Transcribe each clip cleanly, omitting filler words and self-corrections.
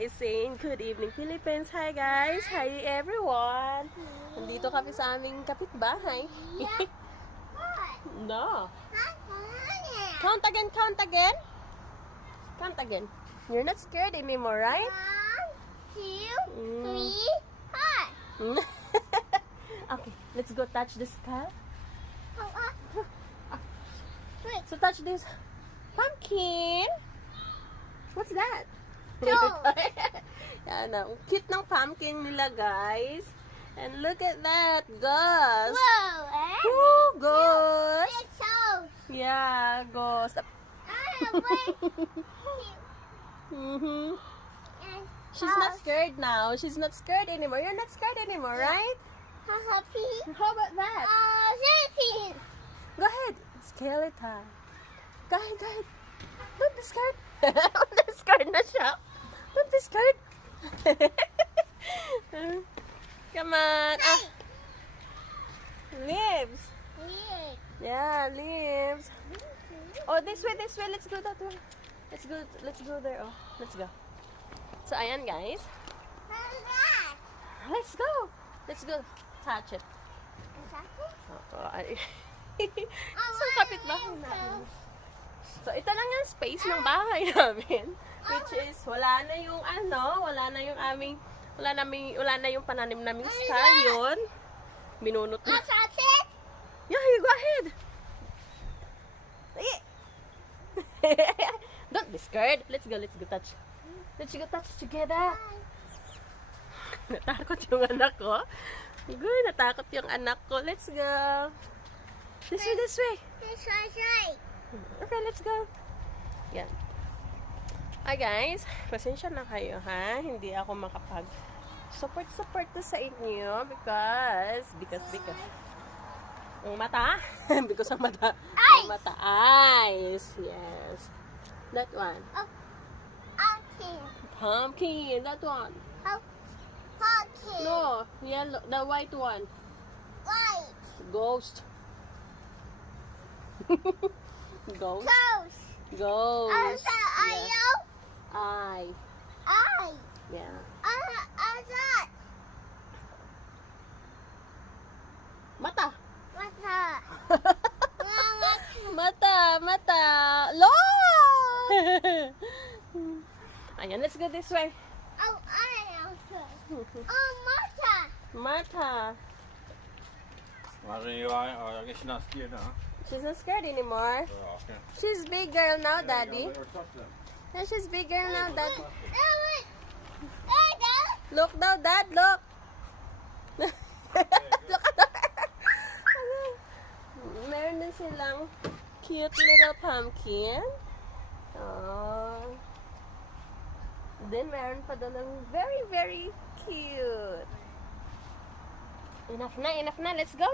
is saying, good evening Philippines. Hi guys. Hi everyone. Nandito kami sa aming kapitbahay. No. Count again, count again. Count again. You're not scared anymore, right? 1, 2, 3, 4. Okay, let's go touch the skull. Wait. So touch this pumpkin. What's that? Yan, ang cute ng pumpkin nila, guys. And look at that, ghost. Whoa, Woo, ghost. Big toes. Yeah, ghost. Wait. She's not scared now. She's not scared anymore. You're not scared anymore, right? Happy. How about that? 17. Go ahead. Skeleton. Go ahead, go ahead. Don't be scared. Don't be scared na siya. Don't be scared. Come on. Ah. Leaves. Yeah, leaves. Oh, this way, this way. Let's go that way. Let's go there. Oh, let's go. So, ayan guys. Let's go. Let's go. Touch it. So, kapitbahay namin. So, ito lang yung space ng bahay namin. Which is, wala na yung wala na yung pananim naming scallion. Minunot na. Yeah, you go ahead. Don't be scared. Let's go touch. Let's go touch together. Natakot yung anak ko. Good, natakot yung anak ko. Let's go. This way. Okay, let's go. Yan. Hi guys, pasensya na kayo ha. Hindi ako makapag support to sa inyo because ang mata because ang mata eyes. Yes. That one. Pumpkin. That one. No, yellow. The white one. Ghost. Ghost. Ghost. Yeah. Eye. Yeah. Mata. Mata. Lo. Ayan, let's go this way. Mata. I guess you're not scared now. She's not scared anymore. Oh, okay. She's big girl now, Daddy. Yeah, she's big girl now, Dad. Look now, Dad. Look. Look at her. Meron din silang cute little pumpkin. Oh. Then meron pa doon ng very, very cute. Enough na. Let's go.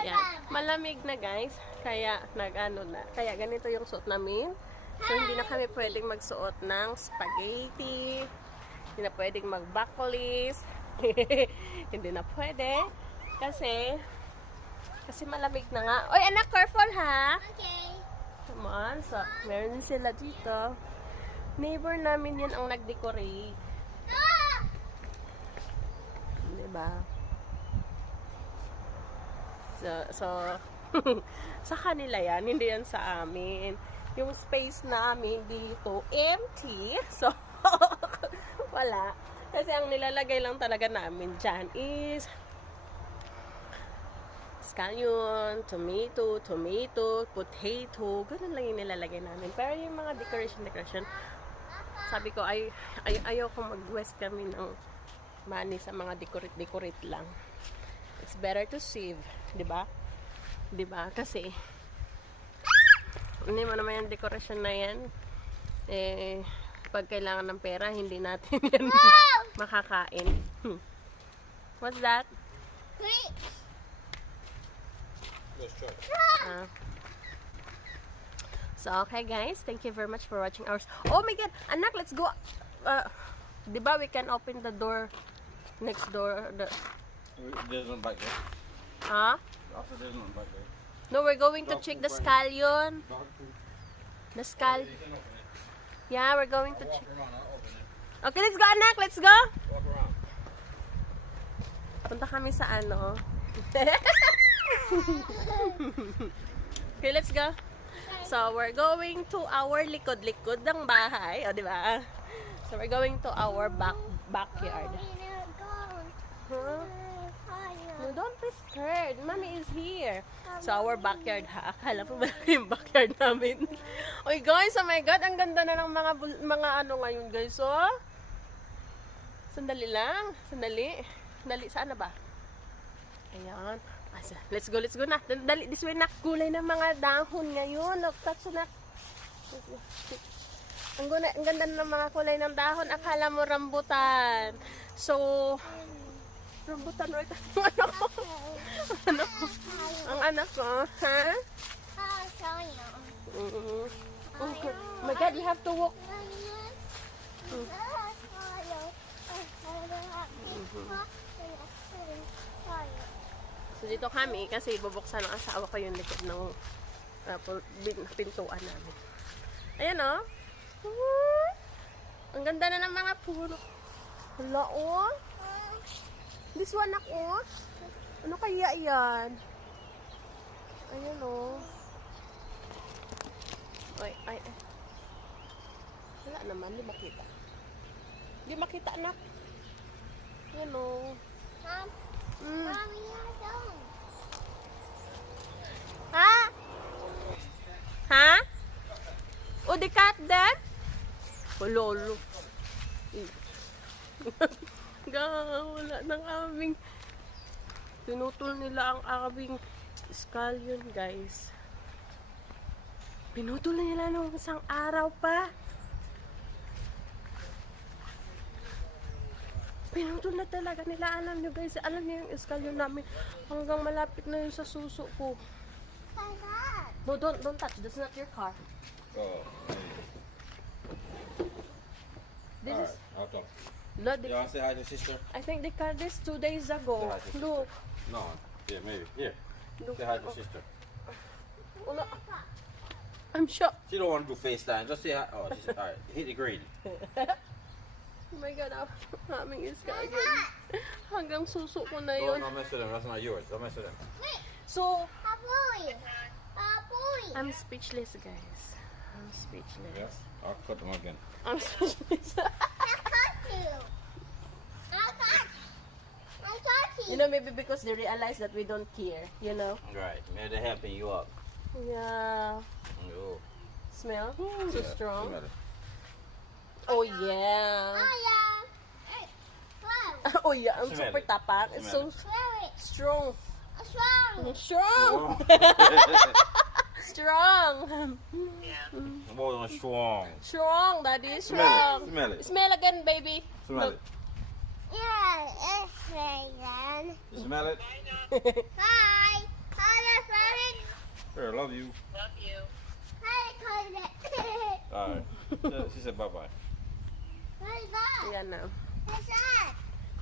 Yan. Malamig na guys. Kaya Kaya ganito yung suot namin. So hindi na kami pwedeng magsuot ng spaghetti. Hindi na pwedeng mag-buckles. Hindi na pwede. Kasi malamig na nga. Oy anak, careful ha. Okay. Come on. So, meron sila dito. Neighbor namin yan ang nag-decorate. Diba? So sa kanila yan, hindi yan sa amin. Yung space namin dito, empty. So, wala. Kasi ang nilalagay lang talaga namin dyan is scallion, tomato, potato. Ganun lang yung nilalagay namin. Pero yung mga decoration, sabi ko, ayaw ko mag-waste kami ng money sa mga decorate lang. It's better to save, 'di ba? 'Di ba? Kasi hindi mo naman yung decoration na yan. Pag kailangan ng pera, hindi natin yan makakain. What's that? So, okay guys, thank you very much for watching ours. Oh my God, anak, let's go. Diba we can open the door, next door. There's one back there. Huh? Also, there's one back there. No, we're going to check the scallion. The scallion. Yeah, we're going to check. Okay, let's go, anak. Let's go. Walk around. Punta kami sa ano. Okay, let's go. So, we're going to our likod-likod ng bahay. O, di ba? So, we're going to our backyard. Huh? No, don't be scared. Mommy is here. So, our backyard, ha? Akala po ba yung backyard namin? Oy, guys, oh my God, ang ganda na ng mga ano ngayon, guys, oh. Sandali lang. Sandali. Sandali, saan na ba? Ayan. Let's go na. Dali, this way na. Kulay ng mga dahon ngayon. Look, touch na. Ang ganda ng mga kulay ng dahon. Akala mo rambutan. So, rambutan right? Ano? Ang anak ko, ha? Okay. Oh my God, we have to walk. So, dito kami kasi bubuksan ng asawa ko yung likod ng pintuan namin. Ayan, oh. Ang ganda na ng mga puno. Hala, oh. This one, ako. Ano kaya yan? Ayan, oh. Ay. Wala naman, di makita. Di makita, anak. Ayan, oh. Mommy, I don't. Ha? Ha? Oh, they cut that? Oh, lolo. Wala ng aming. Pinutol nila ang aming scallion, guys. Pinutol nila nung isang araw pa. Pinutol na talaga nila. Alam nyo, guys, alam nyo yung scallion namin hanggang malapit na yun sa suso ko. No, don't touch. That's not your car. Oh. This is. I'll talk. No, You want to say hi to sister? I think they cut this 2 days ago. Say hi to sister. Look. No. Yeah, maybe. Here. Look. Say hi to sister. Oh, no. I'm shocked. She don't want to do FaceTime. Just say hi. Oh, she said, all right. Hit the green. Oh my God, aming scallion. Hanggang suso ko na Don't, yun. don't mess with them. That's not yours. Don't mess with them. So, Aboy. I'm speechless, guys. I'm speechless. Yes. I'll cut them again. I'm speechless. I got you. I got you. You know, maybe because they realize that we don't care, you know? Right. Maybe they're helping you up. Yeah. Oh. Smell? So Yeah, strong. smell it. Oh, yeah. Oh, yeah. Hey, wow. Oh, yeah. Ang Smell super it. tapak. It's so Smell Very strong. strong. Strong! Strong! The boy was strong. Strong, daddy. Smell Strong. it. Smell it. Smell again, baby. Smell Look. it. Yeah, it's raining. You smell it? Hi. Hi, that's raining. Sure, love you. Hi, cousin. All right. She said bye-bye. What is that? Yan na. What's that?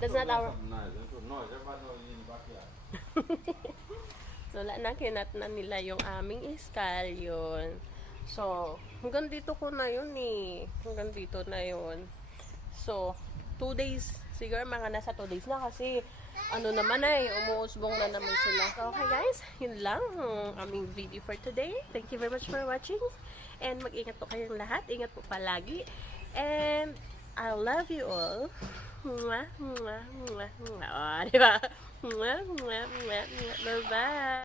That's not our... Nice. That's good noise. Everybody knows you're in the backyard. So, kinat na nila yung aming scallion. So, hanggang dito ko na yun eh. Hanggang dito na yun. So, 2 days. Siguro mga nasa 2 days na kasi ano naman ay, umuusbong na naman sila. So, okay guys, yun lang ang aming video for today. Thank you very much for watching. And mag-ingat po kayong lahat. Ingat po palagi. And I love you all. Mwah, mwah, mwah, mwah. Oh, diba? Mwah, mwah, mwah, mwah. Bye-bye.